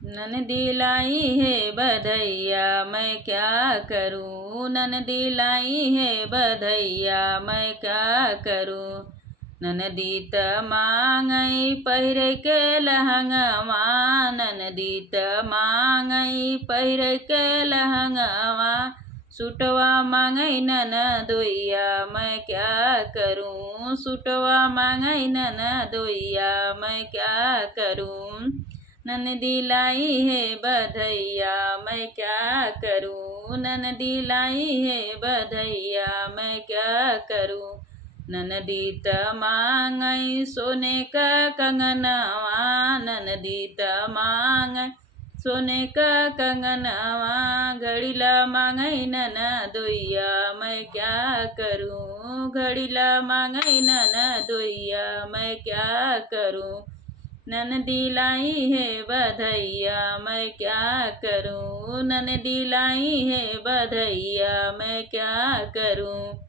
ननदी लाई है बधैया मैं क्या करूं, ननदी लाई है बधैया मैं क्या करूं। ननदी त मांगई पहिरे के लहंगवा, ननदी त मांगई पहिरे के लहंगवा। सुटवा मांगई ननदोइया मैं क्या करूं, सुटवा मांगई ननदोइया मैं क्या करूं। ननदी लाई है बधैया मैं क्या करूं, ननदी लाई है बधैया मैं क्या करूं। ननदी त मांगई सोने का कंगनवा, ननदी त मांगई सोने का कंगनवा। घड़ीला मांगई ननदोइया मैं क्या करूं, घड़ीला मांगई ननदोइया मैं क्या करूं। ननदी लाई है बधैया मैं क्या करूं, ननदी लाई है बधैया मैं क्या करूं।